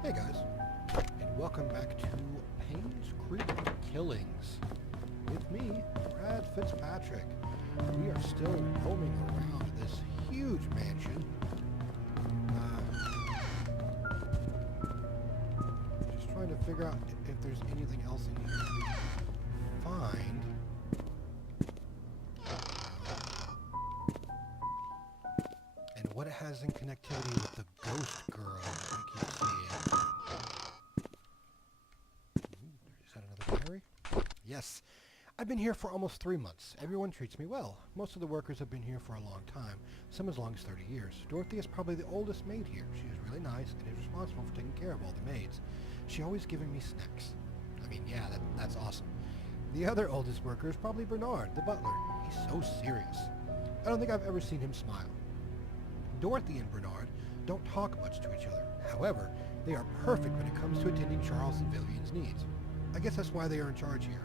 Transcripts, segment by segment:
Hey guys, and welcome back to Painscreek Killings. With me, Brad Fitzpatrick. We are still roaming around this huge mansion. Just trying to figure out if there's anything else in here to find. And what it has in connectivity with the ghost girl I keep seeing. Is that another diary? Yes. I've been here for almost 3 months. Everyone treats me well. Most of the workers have been here for a long time, some as long as 30 years. Dorothy is probably the oldest maid here. She is really nice and is responsible for taking care of all the maids. She always giving me snacks. I mean, yeah, that's awesome. The other oldest worker is probably Bernard, the butler. He's so serious. I don't think I've ever seen him smile. Dorothy and Bernard don't talk much to each other. However, they are perfect when it comes to attending Charles and Vivian's needs. I guess that's why they are in charge here.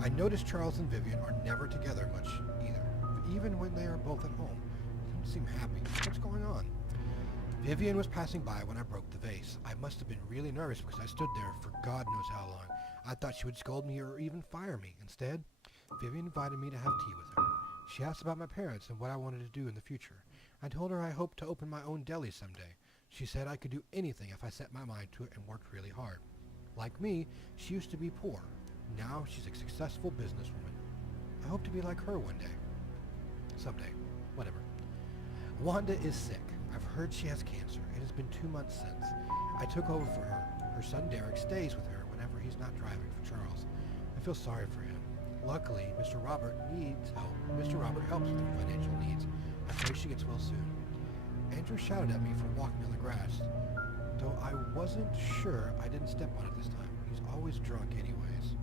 I noticed Charles and Vivian are never together much either. Even when they are both at home, they don't seem happy. What's going on? Vivian was passing by when I broke the vase. I must have been really nervous because I stood there for God knows how long. I thought she would scold me or even fire me. Instead, Vivian invited me to have tea with her. She asked about my parents and what I wanted to do in the future. I told her I hoped to open my own deli someday. She said I could do anything if I set my mind to it and worked really hard. Like me, she used to be poor. Now she's a successful businesswoman. I hope to be like her one day. Someday. Whatever. Wanda is sick. I've heard she has cancer. It has been 2 months since. I took over for her. Her son Derek stays with her whenever he's not driving for Charles. I feel sorry for him. Luckily, Mr. Robert needs help. Mr. Robert helps with her financial needs. I pray she gets well soon. Andrew shouted at me for walking on the grass. Though I wasn't sure, I didn't step on it this time. He's always drunk anyways.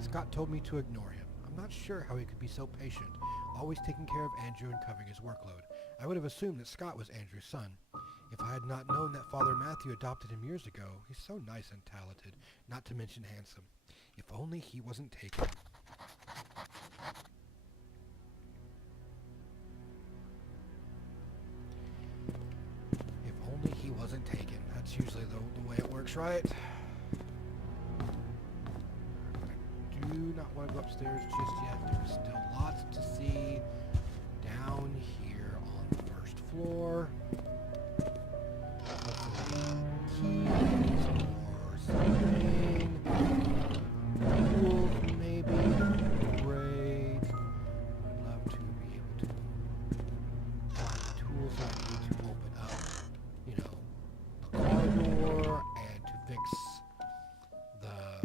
Scott told me to ignore him. I'm not sure how he could be so patient, always taking care of Andrew and covering his workload. I would have assumed that Scott was Andrew's son. If I had not known that Father Matthew adopted him years ago, he's so nice and talented, not to mention handsome. If only he wasn't taken. If only he wasn't taken. That's usually the way it works, right? I do not want to go upstairs just yet. There's still lots to see down here on the first floor. Hopefully keys or something. Tools maybe. Great. I'd love to be able to find the tools I need to open up, the car door and to fix that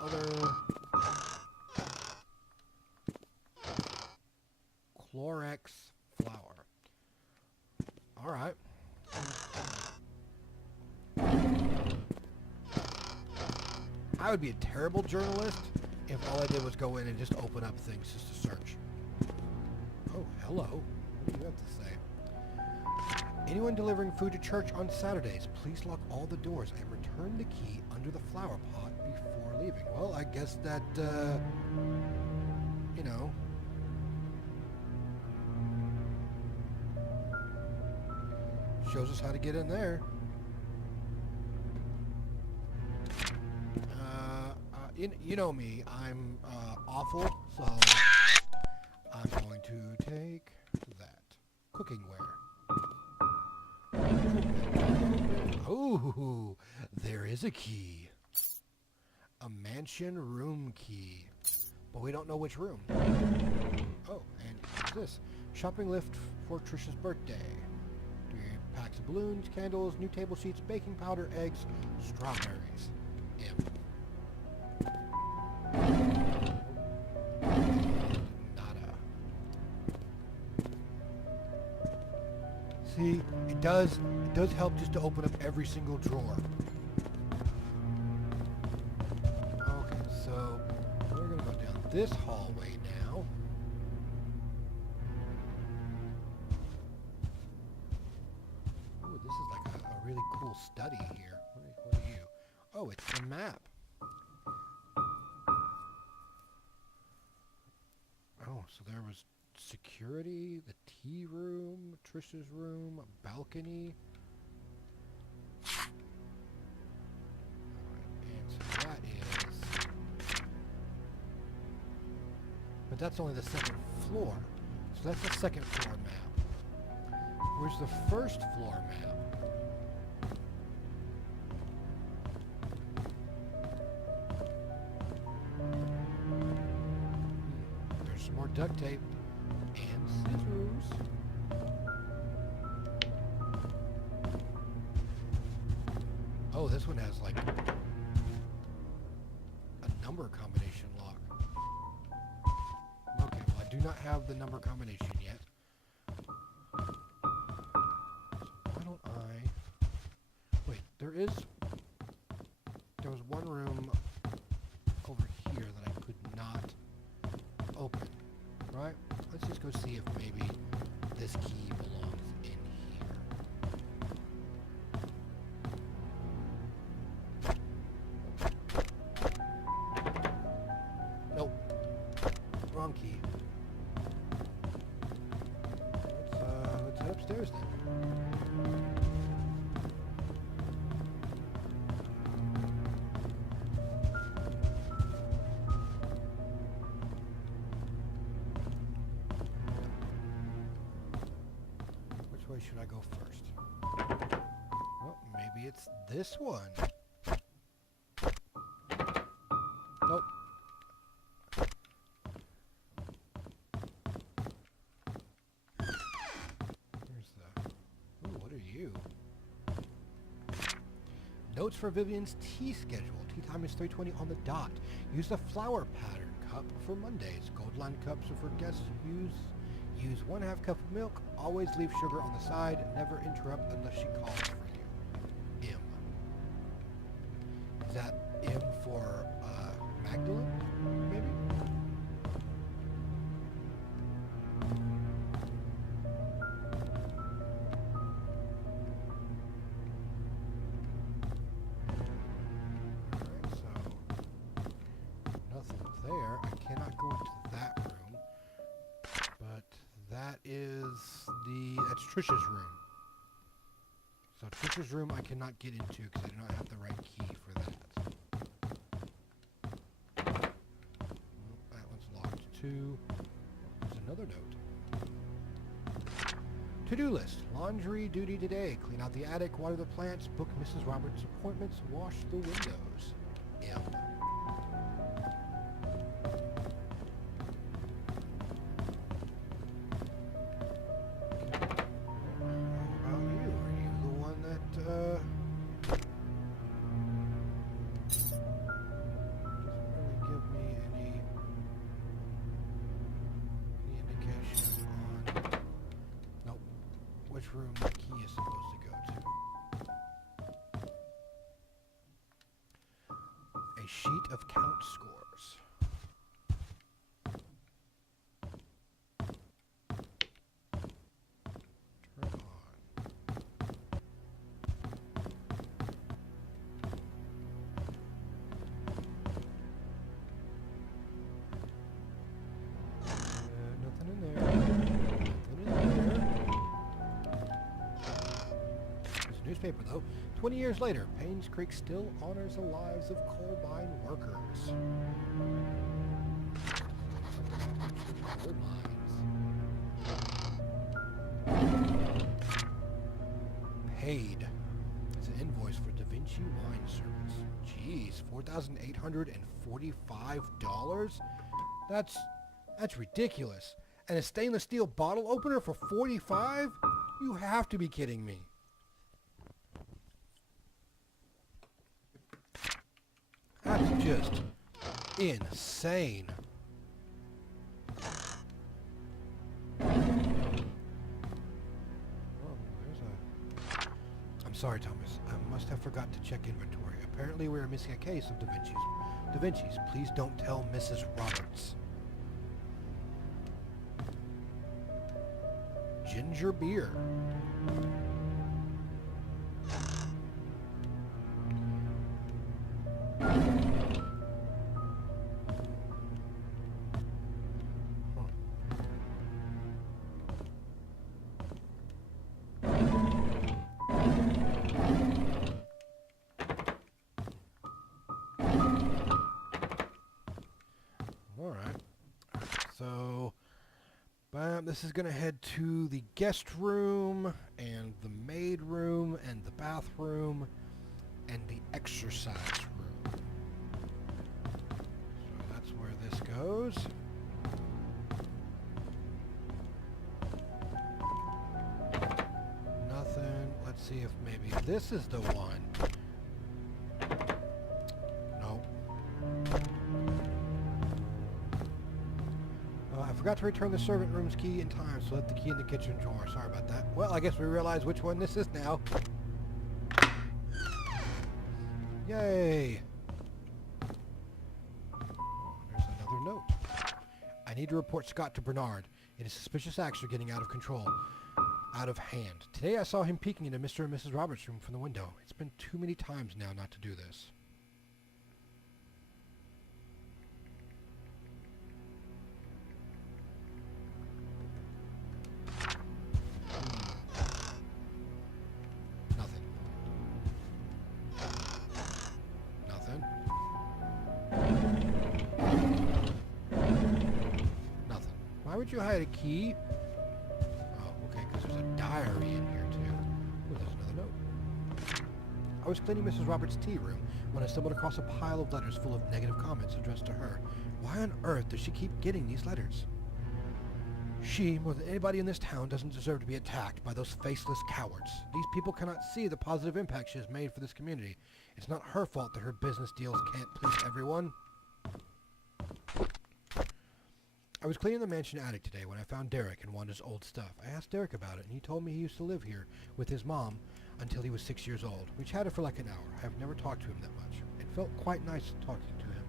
other Clorox flour. Alright. I would be a terrible journalist if all I did was go in and just open up things just to search. Oh, hello. What do you have to say? Anyone delivering food to church on Saturdays, please lock all the doors and return the key under the flower pot before leaving. Well, I guess that, shows us how to get in there. You know me, I'm awful, so I'm going to take that. Cooking ware. Oh, there is a key. A mansion room key. But we don't know which room. Oh, and what's this? Shopping lift for Trisha's birthday. 3 packs of balloons, candles, new table sheets, baking powder, eggs, strawberries. Nada. See, it does help just to open up every single drawer. Okay, so we're gonna go down this hallway now. Ooh, this is like a really cool study here. What are you? Oh, it's the map. Oh, so there was security, the tea room, Trisha's room, a balcony. but that's only the second floor. So that's the second floor map. Where's the first floor map? There's some more duct tape and scissors. Oh, this one has like a number combination lock. Okay, well I do not have the number combination yet. So why don't I... Wait, there was one room over here that I could not open, right? Let's just go see if maybe this key belongs in here. Nope. Wrong key. Let's head upstairs then. Which way should I go first? Well, maybe it's this one. Nope. Here's the... Ooh, what are you? Notes for Vivian's tea schedule. Tea time is 3:20 on the dot. Use the flower pattern cup for Mondays. Gold line cups are for guests. Use 1/2 cup of milk. Always leave sugar on the side. Never interrupt unless she calls for you. M. Is that M for Magdalene? Maybe? Alright, so nothing there. I cannot go into that room. But that is that's Trisha's room. So Trisha's room I cannot get into because I do not have the right key for that. That one's locked too. There's another note. To-do list. Laundry duty today. Clean out the attic, water the plants, book Mrs. Roberts' appointments, wash the windows. M. Which room the key is supposed to go to. A sheet of count scores. Turn on. Nothing in there. Newspaper though. 20 years later, Painscreek still honors the lives of coal mine workers. Coal mines. Paid. It's an invoice for Da Vinci wine service. Jeez, $4,845? That's ridiculous. And a stainless steel bottle opener for $45? You have to be kidding me. That's just insane. I'm sorry, Thomas. I must have forgot to check inventory. Apparently we are missing a case of Da Vinci's. Please don't tell Mrs. Roberts. Ginger beer. Alright. So, this is going to head to the guest room, and the maid room, and the bathroom, and the exercise room. So that's where this goes. Nothing. Let's see if maybe this is the one. Nope. I forgot to return the servant room's key in time, so left the key in the kitchen drawer. Sorry about that. Well, I guess we realize which one this is now. Yay! There's another note. I need to report Scott to Bernard. It is suspicious acts are getting out of control. Out of hand. Today I saw him peeking into Mr. and Mrs. Roberts' room from the window. It's been too many times now not to do this. Nothing. Nothing. Nothing. Why would you hide a key? There's a diary in here, too. Oh, there's another note. I was cleaning Mrs. Roberts' tea room when I stumbled across a pile of letters full of negative comments addressed to her. Why on earth does she keep getting these letters? She, more than anybody in this town, doesn't deserve to be attacked by those faceless cowards. These people cannot see the positive impact she has made for this community. It's not her fault that her business deals can't please everyone. I was cleaning the mansion attic today when I found Derek and Wanda's old stuff. I asked Derek about it, and he told me he used to live here with his mom until he was 6 years old. We chatted for like an hour. I have never talked to him that much. It felt quite nice talking to him.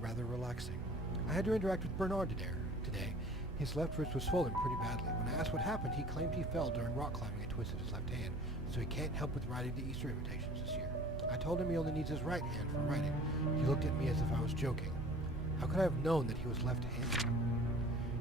Rather relaxing. I had to interact with Bernard today. His left wrist was swollen pretty badly. When I asked what happened, he claimed he fell during rock climbing and twisted his left hand, so he can't help with writing the Easter invitations this year. I told him he only needs his right hand for writing. He looked at me as if I was joking. How could I have known that he was left-handed?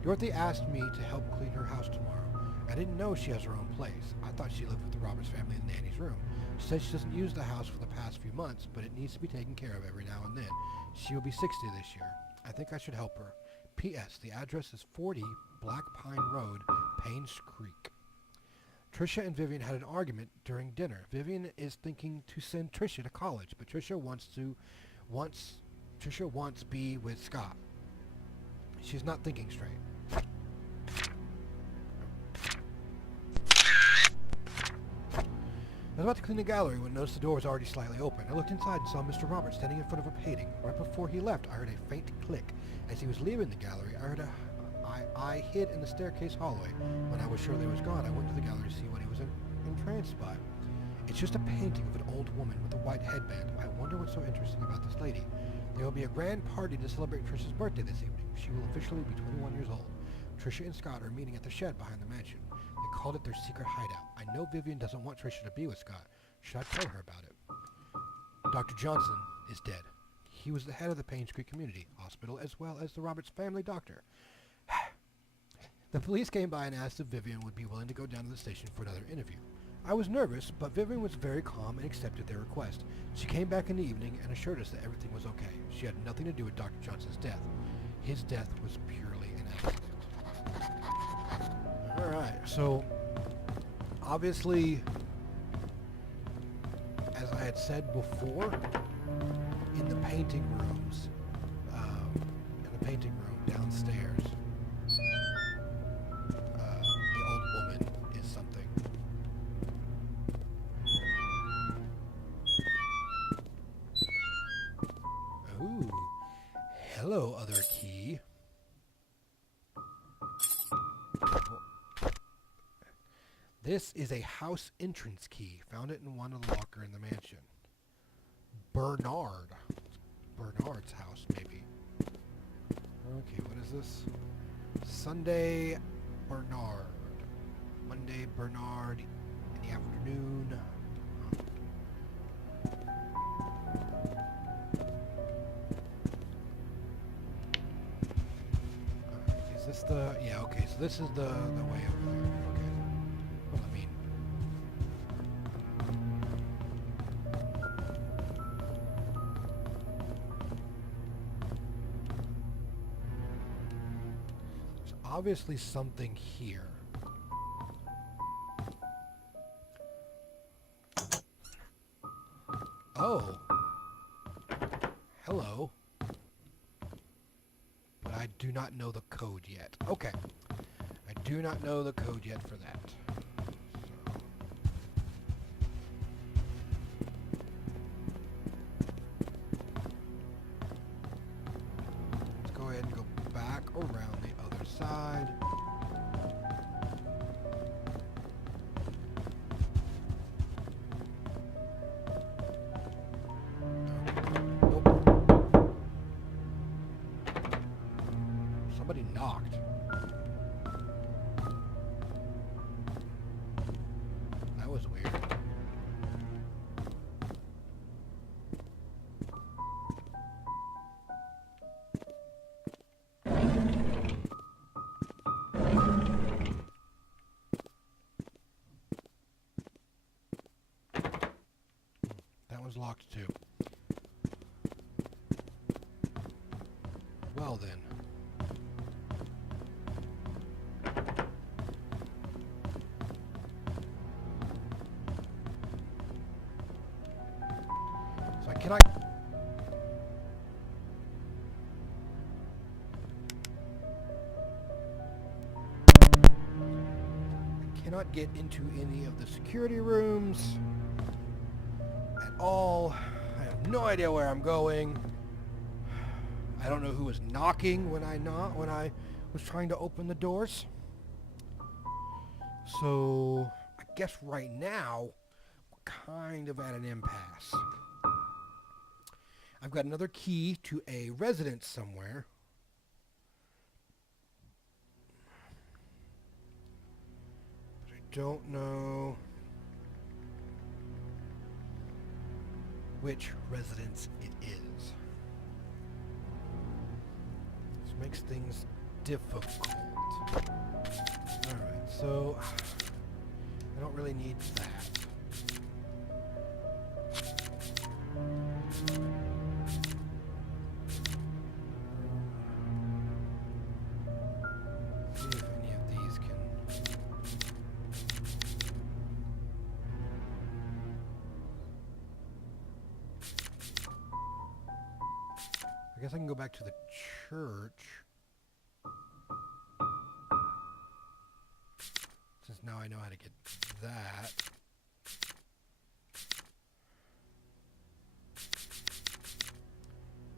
Dorothy asked me to help clean her house tomorrow. I didn't know she has her own place. I thought she lived with the Roberts family in Nanny's room. She said she doesn't use the house for the past few months, but it needs to be taken care of every now and then. She will be 60 this year. I think I should help her. P.S. The address is 40 Black Pine Road, Painscreek. Tricia and Vivian had an argument during dinner. Vivian is thinking to send Tricia to college, but Tricia wants be with Scott. She's not thinking straight. I was about to clean the gallery when I noticed the door was already slightly open. I looked inside and saw Mr. Roberts standing in front of a painting. Right before he left, I heard a faint click. As he was leaving the gallery, I hid in the staircase hallway. When I was sure they was gone, I went to the gallery to see what he was entranced by. It's just a painting of an old woman with a white headband. I wonder what's so interesting about this lady. There will be a grand party to celebrate Tricia's birthday this evening. She will officially be 21 years old. Tricia and Scott are meeting at the shed behind the mansion. They called it their secret hideout. I know Vivian doesn't want Tricia to be with Scott. Should I tell her about it? Dr. Johnson is dead. He was the head of the Painscreek Community Hospital as well as the Roberts family doctor. The police came by and asked if Vivian would be willing to go down to the station for another interview. I was nervous, but Vivian was very calm and accepted their request. She came back in the evening and assured us that everything was okay. She had nothing to do with Dr. Johnson's death. His death was purely an accident. Alright, so obviously, as I had said before, in the painting rooms, downstairs, the old woman is something. Ooh. Hello, other key. This is a house entrance key. Found it in one of the locker in the mansion. Bernard. Bernard's house, maybe. Okay, what is this? Sunday, Bernard. Monday, Bernard in the afternoon. Is this the... Yeah, okay, so this is the way over there. Okay. Well, I mean... obviously something here. Oh. Hello. But I do not know the code yet. Okay. I do not know the code yet for that. Let's go ahead and go back around the other side. Somebody knocked. That was weird. That was locked too. Well then. So I cannot get into any of the security rooms at all. I have no idea where I'm going. I don't know who was knocking when I was trying to open the doors. So I guess right now we're kind of at an impasse. I've got another key to a residence somewhere. But I don't know which residence it is. This makes things difficult. Alright, so I don't really need that. See if any of these can... I guess I can go back to the church. Since now I know how to get that.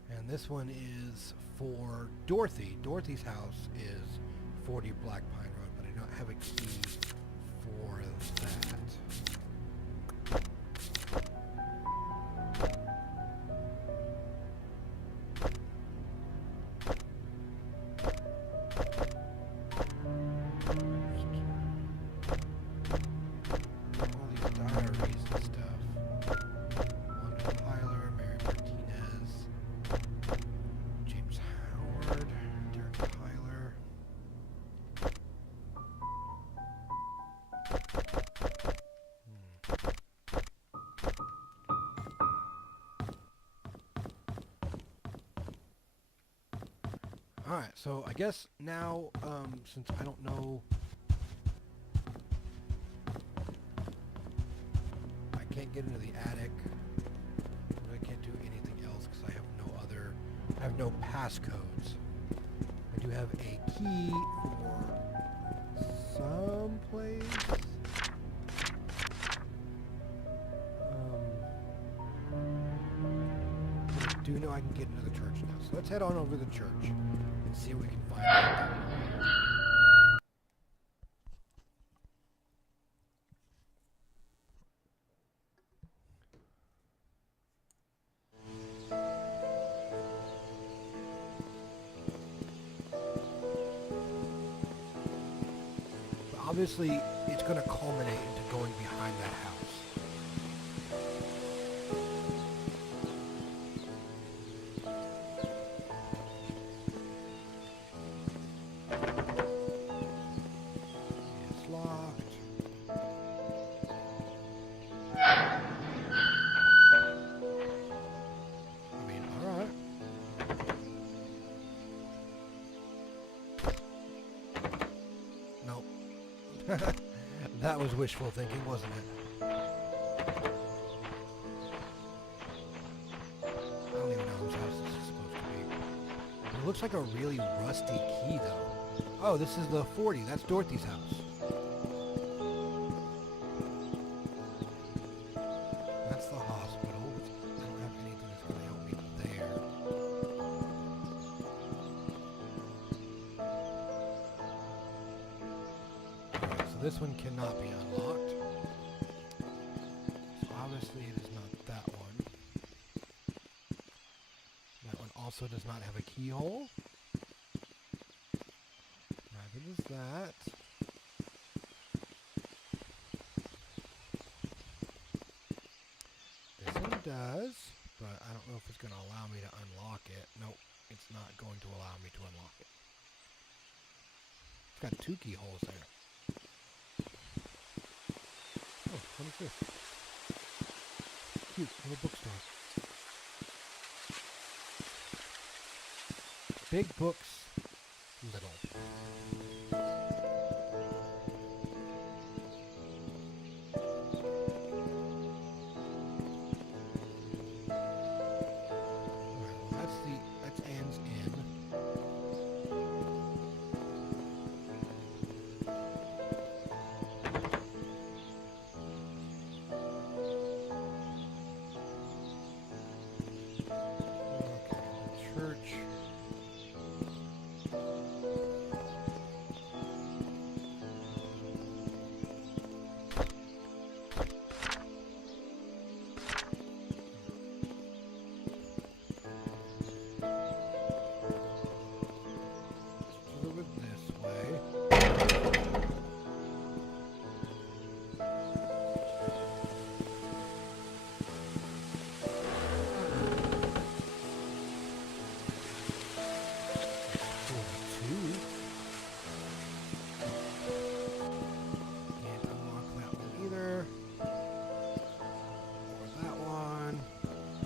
And this one is for Dorothy. Dorothy's house is 40 Black Pine Road, but I don't have a key for that. Alright, so I guess now, since I don't know... I can't get into the attic. I can't do anything else because I have no other... I have no passcodes. I do have a key for someplace. I do know I can get into the church now. So let's head on over to the church and see what we can find out. Obviously, it's going to culminate into going behind that house. It's locked. I mean, alright. That was wishful thinking, wasn't it? I don't even know whose house this is supposed to be. It looks like a really rusty key, though. Oh, this is the 40. That's Dorothy's house. That's the hospital. I don't have anything that's going to help me there. Alright, so this one cannot be unlocked. So obviously it is not that one. That one also does not have a keyhole. Neither does that. This one does, but I don't know if it's going to allow me to unlock it. Nope, it's not going to allow me to unlock it. It's got 2 keyholes there. Oh, what is this? Cute, little bookstore. Big books, little. That's Anne's Inn. Okay, the church.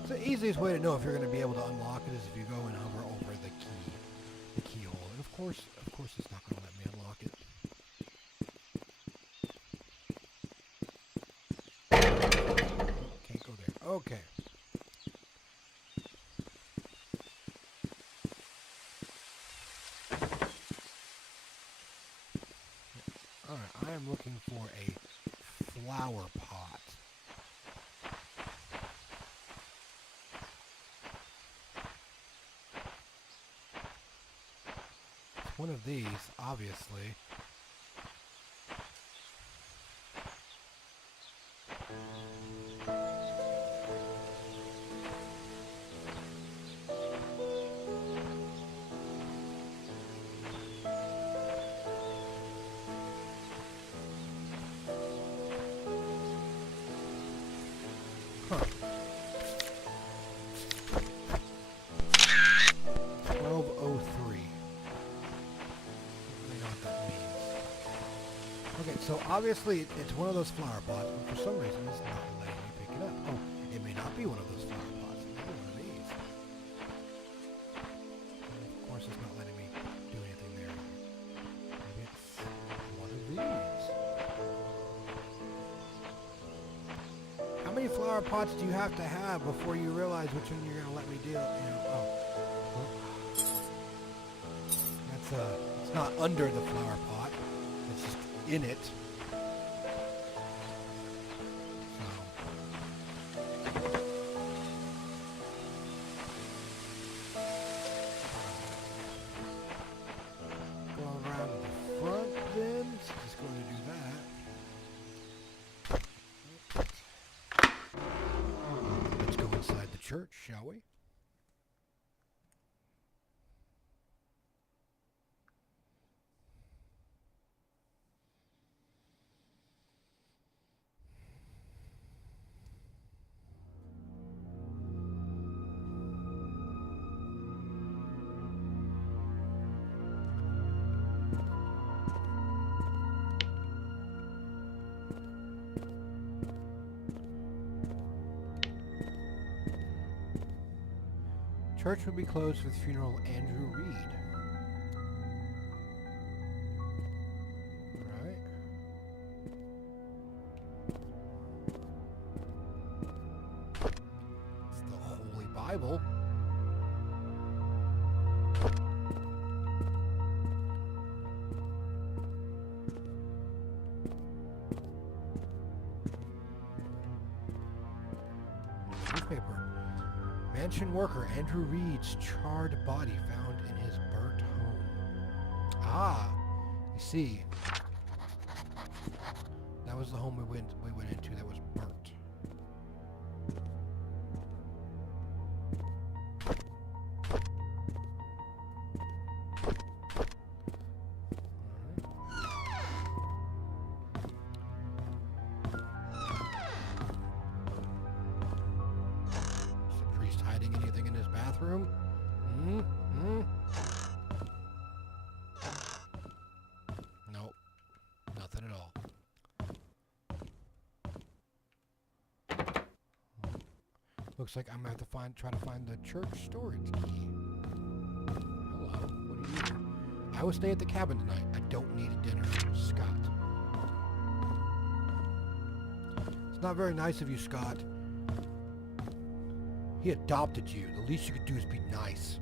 The easiest way to know if you're going to be able to unlock it is if you go and hover over the keyhole. And of course it's not going to let me unlock it. Can't go there. Okay. Alright, I am looking for a flower pot. One of these, obviously. Huh. 1203. Okay, so obviously it's one of those flower pots, but for some reason it's not letting me pick it up. Oh, it may not be one of those flower pots. It may be one of these. And of course it's not letting me do anything there. Maybe it's one of these. How many flower pots do you have to have before you realize which one you're going to let me do? You know, that's it's not under the flower pot. It's just in it. So. Go around to the front then. So just going to do that. Let's go inside the church, shall we? Church will be closed for the funeral of Andrew Reed. Alright. Bible. Newspaper. Mansion worker Andrew Reed's charred body found in his burnt home. Ah, you see. That was the home we went into that was burnt. Is the priest hiding anything in his bathroom? Nope. Nothing at all. Looks like I'm gonna have to try to find the church storage key. Hello, what are you doing? I will stay at the cabin tonight. I don't need a dinner. Scott. It's not very nice of you, Scott. He adopted you. The least you could do is be nice.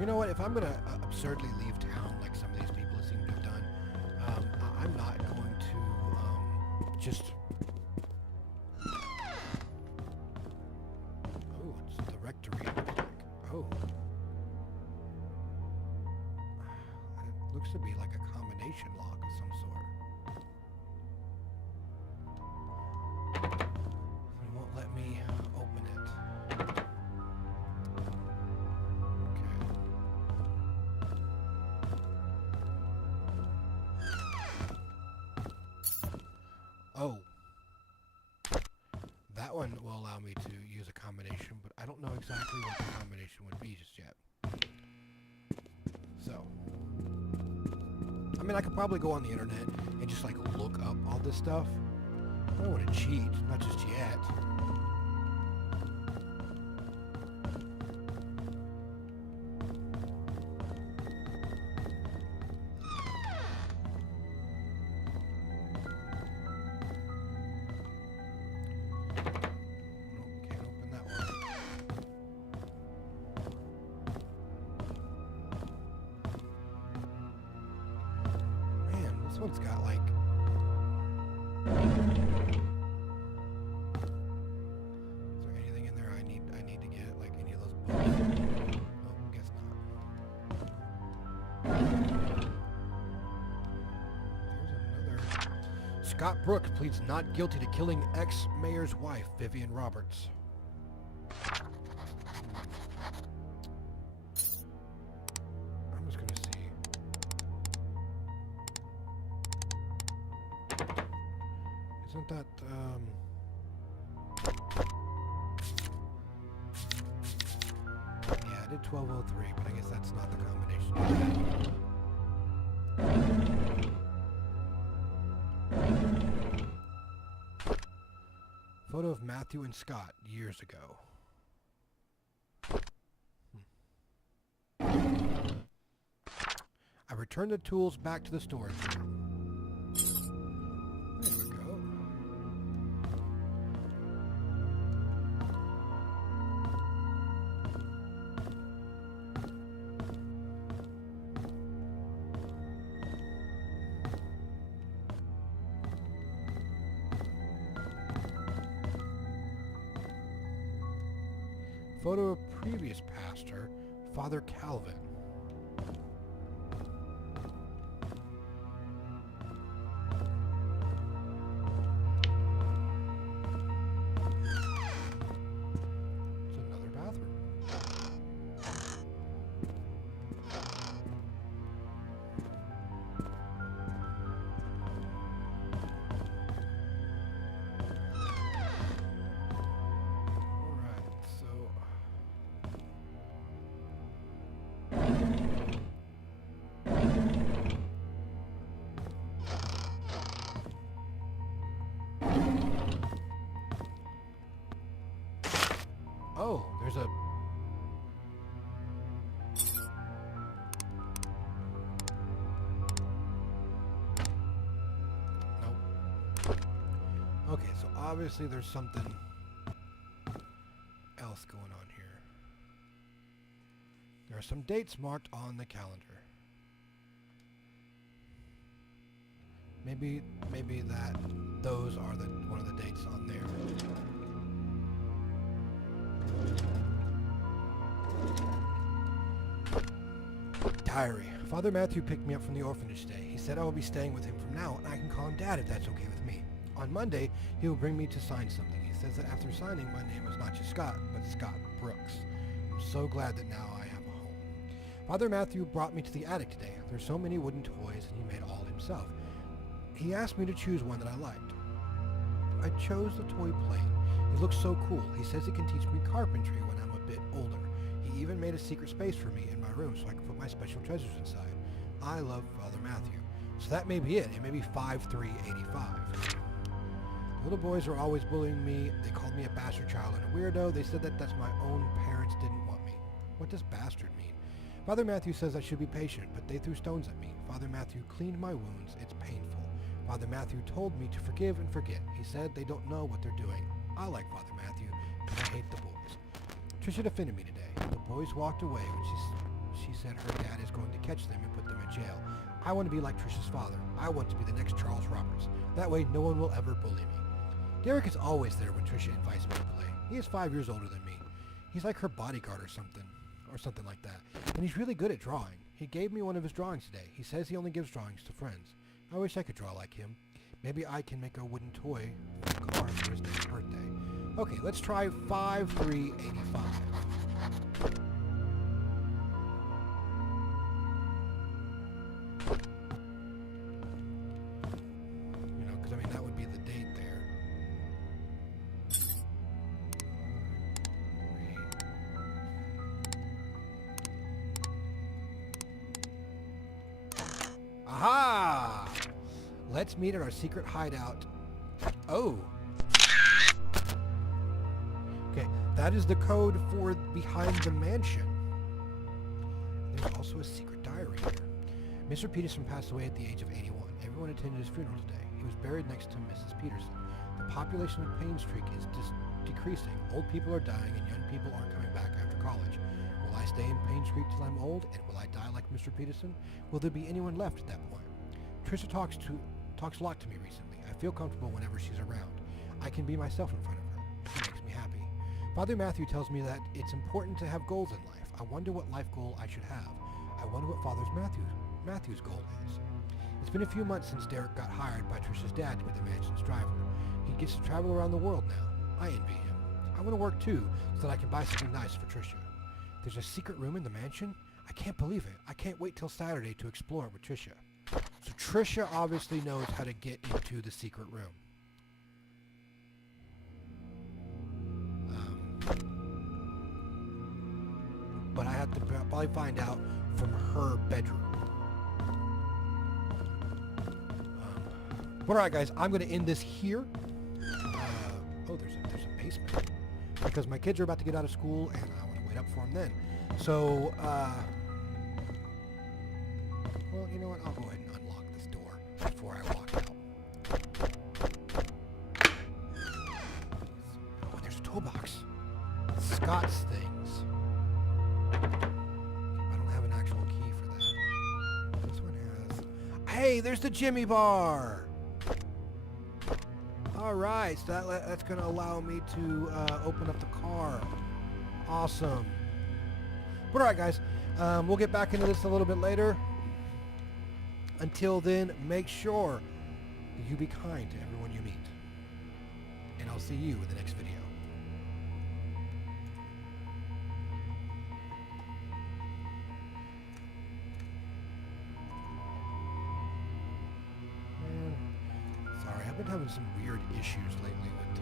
You know what? If I'm going to absurdly leave town like some of these people seem to have done, I'm not going to just... Oh, it's the rectory. Oh. It looks to be like a combination lock of some sort. It won't let me open it. Oh, that one will allow me to use a combination, but I don't know exactly what the combination would be just yet. So, I mean, I could probably go on the internet and just like look up all this stuff. I don't want to cheat, not just yet. This one's got like... Is there anything in there I need to get? Like any of those books? Oh, guess not. There's another... Scott Brooks pleads not guilty to killing ex-mayor's wife, Vivian Roberts. I'm just gonna see. Isn't that, yeah, I did 1203, but I guess that's not the combination. Photo of Matthew and Scott years ago. I returned the tools back to the storage room. There we go. Photo of previous pastor, Father Calvin. It's another bathroom. Oh, there's a... Nope. Okay, so obviously there's something else going on here. There are some dates marked on the calendar. Maybe those are one of the dates on there. Diary. Father Matthew picked me up from the orphanage today. He said I will be staying with him from now, and I can call him Dad if that's okay with me. On Monday, he will bring me to sign something. He says that after signing, my name is not just Scott, but Scott Brooks. I'm so glad that now I have a home. Father Matthew brought me to the attic today. There's so many wooden toys, and he made all himself. He asked me to choose one that I liked. I chose the toy plane. It looks so cool. He says he can teach me carpentry when I'm a bit older. He even made a secret space for me in my room so I can put my special treasures inside. I love Father Matthew. So that may be it. It may be 5385. The little boys are always bullying me. They called me a bastard child and a weirdo. They said that my own parents didn't want me. What does bastard mean? Father Matthew says I should be patient, but they threw stones at me. Father Matthew cleaned my wounds. It's painful. Father Matthew told me to forgive and forget. He said they don't know what they're doing. I like Father Matthew, but I hate the boys. Trisha defended me today. The boys walked away when she said her dad is going to catch them and put them in jail. I want to be like Trisha's father. I want to be the next Charles Roberts. That way no one will ever bully me. Derek is always there when Trisha invites me to play. He is 5 years older than me. He's like her bodyguard or something like that. And he's really good at drawing. He gave me one of his drawings today. He says he only gives drawings to friends. I wish I could draw like him. Maybe I can make a wooden toy car for his next birthday. Okay, let's try 5385. You know, because I mean that would be the date there. Aha! Let's meet at our secret hideout. Oh! Okay, that is the code for behind the mansion. There's also a secret diary here. Mr. Peterson passed away at the age of 81. Everyone attended his funeral today. He was buried next to Mrs. Peterson. The population of Painscreek is decreasing. Old people are dying and young people aren't coming back after college. Will I stay in Painscreek till I'm old, and will I die like Mr. Peterson? Will there be anyone left at that point? Trisha talks a lot to me recently. I feel comfortable whenever she's around. I can be myself in front of her. She makes me happy. Father Matthew tells me that it's important to have goals in life. I wonder what life goal I should have. I wonder what Father Matthew's goal is. It's been a few months since Derek got hired by Trisha's dad to be the mansion's driver. He gets to travel around the world now. I envy him. I want to work too, so that I can buy something nice for Trisha. There's a secret room in the mansion? I can't believe it. I can't wait till Saturday to explore it with Trisha. So Trisha obviously knows how to get into the secret room. But I have to probably find out from her bedroom. But alright guys, I'm going to end this here. Oh, there's a basement. Because my kids are about to get out of school and I want to wait up for them then. So, well, you know what? I'll go ahead and unlock this door before I walk out. Oh, there's a toolbox. Scott's things. I don't have an actual key for that. This one has... Hey, there's the Jimmy bar! Alright, so that's going to allow me to open up the car. Awesome. But alright guys, we'll get back into this a little bit later. Until then, make sure you be kind to everyone you meet. And I'll see you in the next video. Man, sorry, I've been having some weird issues lately with